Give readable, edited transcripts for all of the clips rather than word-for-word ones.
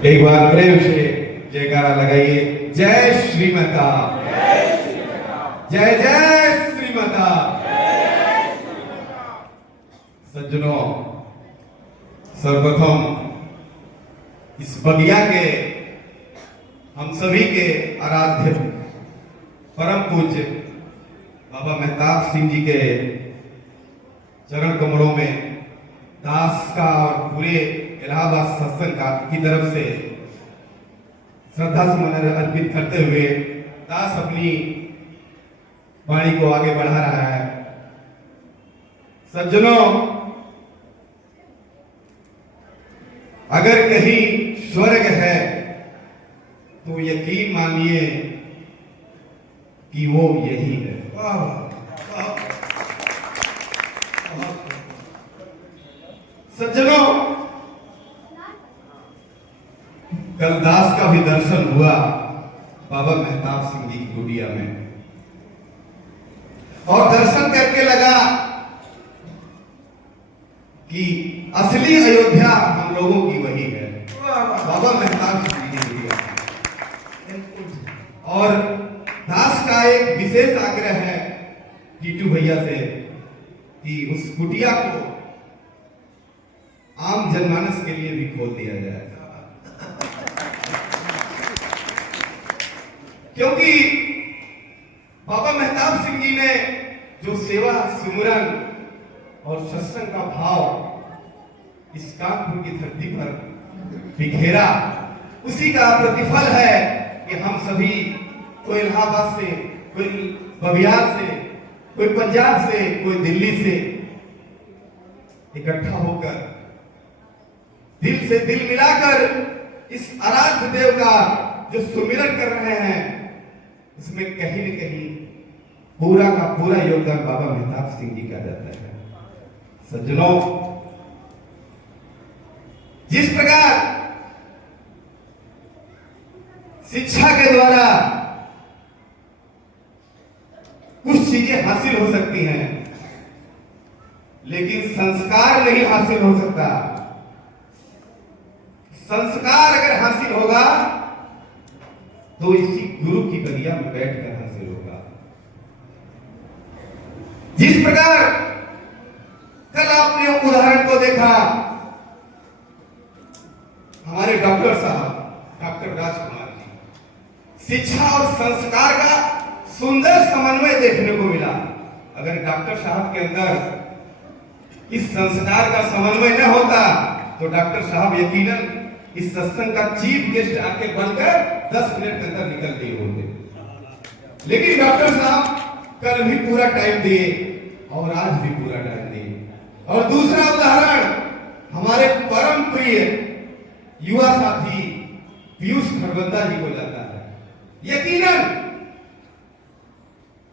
एक बार प्रेम से जयकारा लगाइए। जय श्रीमाता, जय जय श्रीमाता। सज्जनों, सर्वप्रथम इस बगिया के हम सभी के आराध्य परम पूज्य बाबा मेहताब सिंह जी के चरण कमलों में दास का और पूरे इलाहाबाद सत्संग का की तरफ से श्रद्धा सुमन अर्पित करते हुए दास अपनी वाणी को आगे बढ़ा रहा है। सज्जनों, अगर कहीं स्वर्ग है तो यकीन मानिए कि वो यही है। सज्जनों, कल दास का भी दर्शन हुआ बाबा मेहताब सिंह जी की कुटिया में, और दर्शन करके लगा कि असली अयोध्या हम लोगों की वही है, बाबा मेहताब सिंह जी की कुटिया। और दास का एक विशेष आग्रह है टीटू भैया से कि उस कुटिया को आम जनमानस के लिए भी खोल दिया जाए, क्योंकि बाबा मेहताब सिंह जी ने जो सेवा सिमरन और सत्संग का भाव इस कानपुर की धरती पर बिखेरा, उसी का प्रतिफल है कि हम सभी, कोई इलाहाबाद से, कोई बबियार से, कोई पंजाब से, कोई दिल्ली से इकट्ठा होकर दिल से दिल मिलाकर इस आराध्य देव का जो सुमिरन कर रहे हैं, इसमें कहीं न कहीं पूरा का पूरा योगदान बाबा मेहताब सिंह जी का जाता है। सज्जनों, जिस प्रकार शिक्षा के द्वारा कुछ चीजें हासिल हो सकती हैं, लेकिन संस्कार नहीं हासिल हो सकता। संस्कार अगर हासिल होगा तो इसी गुरु की बगिया में बैठकर हासिल होगा। जिस प्रकार कल आपने उदाहरण को देखा, हमारे डॉक्टर साहब, डॉक्टर राजकुमार जी, शिक्षा और संस्कार का सुंदर समन्वय देखने को मिला। अगर डॉक्टर साहब के अंदर इस संस्कार का समन्वय न होता तो डॉक्टर साहब यकीनन इस सत्संग का चीफ गेस्ट आके बनकर 10 मिनट के अंदर निकल गए होते। लेकिन डॉक्टर साहब कल भी पूरा टाइम दिए और आज भी पूरा टाइम दिए। और दूसरा उदाहरण हमारे परम प्रिय युवा साथी पीयूष खरबंदा जी को जाता है। यकीनन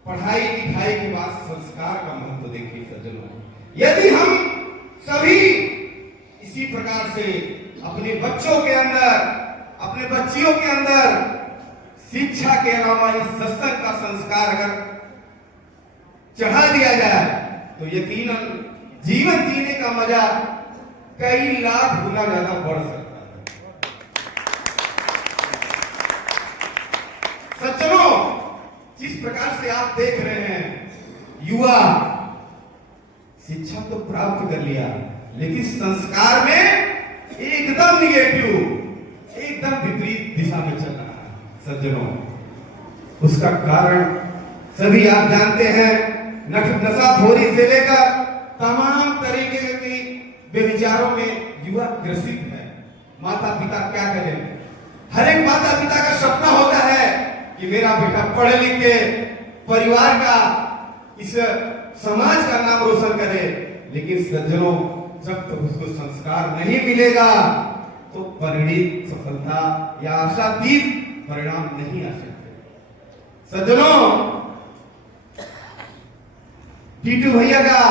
पढ़ाई लिखाई के बाद संस्कार का महत्व देखिए सज्जनों। यदि हम सभी इसी प्रकार से अपने बच्चों के अंदर, अपने बच्चियों के अंदर शिक्षा के अलावा इस सत्संग का संस्कार अगर चढ़ा दिया जाए तो यकीनन जीवन जीने का मजा कई लाख गुना ज्यादा बढ़ सकता है। सज्जनों, जिस प्रकार से आप देख रहे हैं, युवा शिक्षा तो प्राप्त कर लिया, लेकिन संस्कार में एकदम निगेटिव, एकदम विपरीत दिशा में चल रहा है। सज्जनों, उसका कारण सभी आप जानते हैं। नशाखोरी से लेकर तमाम तरीके के व्यभिचारों में युवा ग्रसित है। माता पिता क्या करें? हर एक माता पिता का सपना होता है कि मेरा बेटा पढ़े लिख के परिवार का, इस समाज का नाम रोशन करे। लेकिन सज्जनों, जब तक उसको संस्कार नहीं मिलेगा तो परिणित सफलता या आशातीत परिणाम नहीं आ सकते। सज्जनों, टीटू भैया का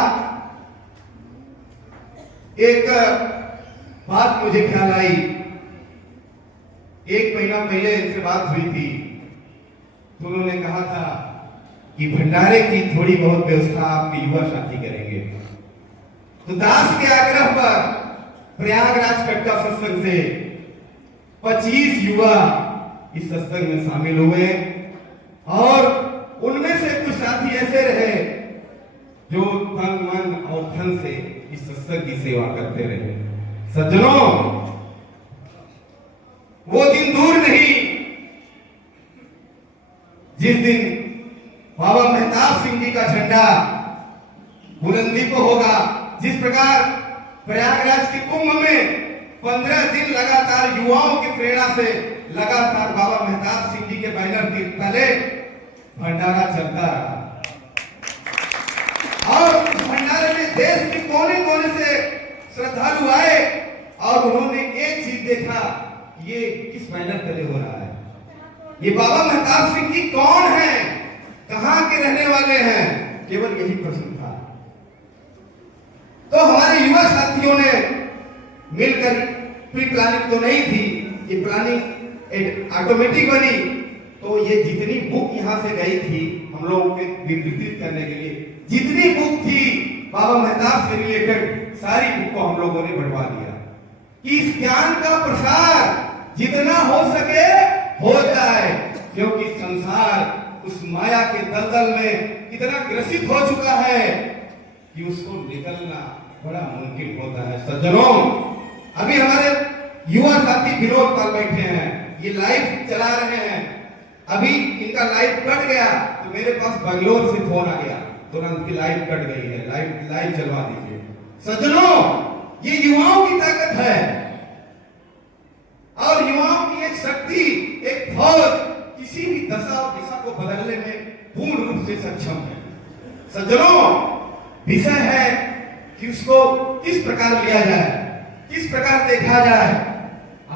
एक बात मुझे ख्याल आई। 1 महीना पहले इनसे बात हुई थी तो उन्होंने कहा था कि भंडारे की थोड़ी बहुत व्यवस्था आपके युवा साथी करेंगे। तो दास के आग्रह पर प्रयागराज कट्टा सत्संग से 25 युवा इस सत्संग में शामिल हुए और उनमें से कुछ साथी ऐसे रहे जो तन मन और धन से इस सत्संग की सेवा करते रहे। सज्जनों, वो दिन दूर नहीं जिस दिन बाबा मेहताब सिंह जी का झंडा बुलंदी को होगा। जिस प्रकार प्रयागराज के कुंभ में 15 दिन लगातार युवाओं की प्रेरणा से लगातार बाबा मेहताब सिंह जी के बैनर के तले भंडारा चलता रहा और उस भंडारे में देश के कोने कोने से श्रद्धालु आए और उन्होंने एक चीज देखा, ये किस बैनर तले हो रहा है, ये बाबा मेहताब सिंह जी कौन है, कहां के रहने वाले हैं, केवल यही प्रश्न था। तो हमारे युवा साथियों ने मिलकर, प्री प्लानिंग तो नहीं थी, ये प्लानिंग ऑटोमेटिक बनी। तो ये जितनी बुक यहां से गई थी हम लोगों के वितरित करने के लिए, जितनी बुक थी बाबा मेहताब से रिलेटेड, सारी बुक को हम लोगों ने बढ़वा दिया कि इस ज्ञान का प्रसार जितना हो सके हो जाए, क्योंकि संसार उस माया के दलदल में इतना ग्रसित हो चुका है कि उसको निकलना बड़ा मुमकिन होता है। सज्जनों, अभी हमारे युवा साथी विनोद पाल बैठे हैं, ये लाइव चला रहे हैं। अभी इनका लाइव कट गया तो मेरे पास बंगलोर से फोन आ गया, तुरंत की लाइव कट गई है, लाइव चलवा दीजिए। सज्जनों, ये युवाओं की ताकत है और युवाओं की एक शक्ति, एक फौज किसी भी दशा और दिशा को बदलने में पूर्ण रूप से सक्षम है। सज्जनों, विषय है कि उसको किस प्रकार लिया जाए, किस प्रकार देखा जाए।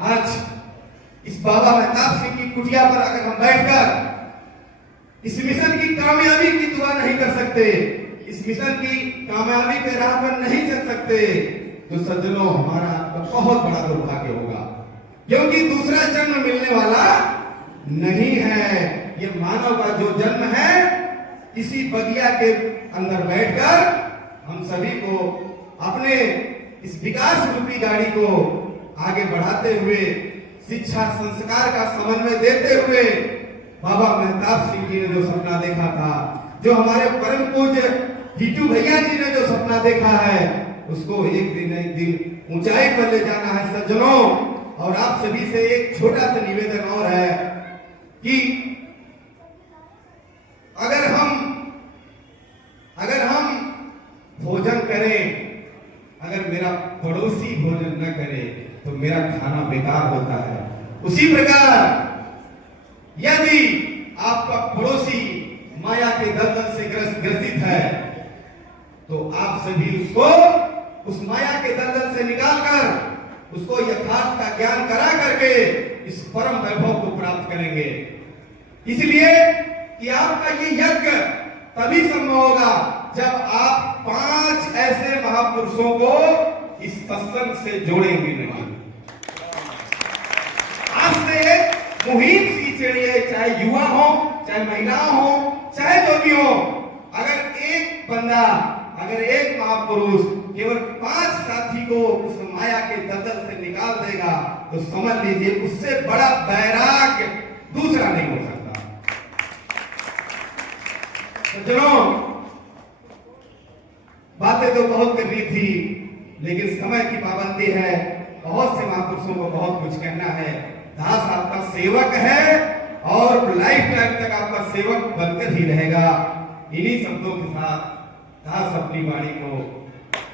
आज इस बाबा मेहताब सिंह की कुटिया पर अगर हम बैठकर इस मिशन की कामयाबी की दुआ नहीं कर सकते, इस मिशन की कामयाबी पे राह पर नहीं चल सकते, तो सज्जनों हमारा बहुत बड़ा दुर्भाग्य होगा, क्योंकि दूसरा जन्म मिलने वाला नहीं है। ये मानव का जो जन्म है, इसी बगिया के अंदर बैठकर हम सभी को अपने इस विकास रूपी गाड़ी को आगे बढ़ाते हुए, शिक्षा संस्कार का समन्वय देते हुए, बाबा मेहताब सिंह जी ने जो सपना देखा था, जो हमारे परम पूज्य जीतू भैया जी ने जो सपना देखा है, उसको एक दिन ऊंचाई पर ले जाना है। सज्जनों, और आप सभी से एक छोटा सा निवेदन और है कि अगर हम भोजन करें, अगर मेरा पड़ोसी भोजन न करे तो मेरा खाना बेकार होता है। उसी प्रकार यदि आपका पड़ोसी माया के दलदल से ग्रसित है, तो आप सभी उसको उस माया के दलदल से निकालकर उसको यथार्थ का ज्ञान करा करके इस परम वैभव को प्राप्त करेंगे। इसलिए कि आपका ये यज्ञ तभी संभव होगा जब आप 5 ऐसे महापुरुषों को इस सत्संग से जोड़ेंगे नहीं। आज से मुहिम सी चढ़िए, चाहे युवा हो, चाहे महिलाओं हो, चाहे जो भी हो, अगर एक बंदा, अगर एक महापुरुष केवल 5 साथी को उस माया के दलदल से निकाल देगा, तो समझ लीजिए उससे बड़ा बैराग दूसरा नहीं हो सकता। सज्जनों, बातें तो बहुत करनी थी, लेकिन समय की पाबंदी है। बहुत से महापुरुषों को बहुत कुछ कहना है। दास आपका सेवक है और लाइफ टाइम तक आपका सेवक बनकर ही रहेगा। इन्हीं शब्दों के साथ दास अपनी वाणी को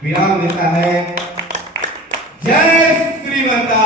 विराम देता है। जय श्री माता।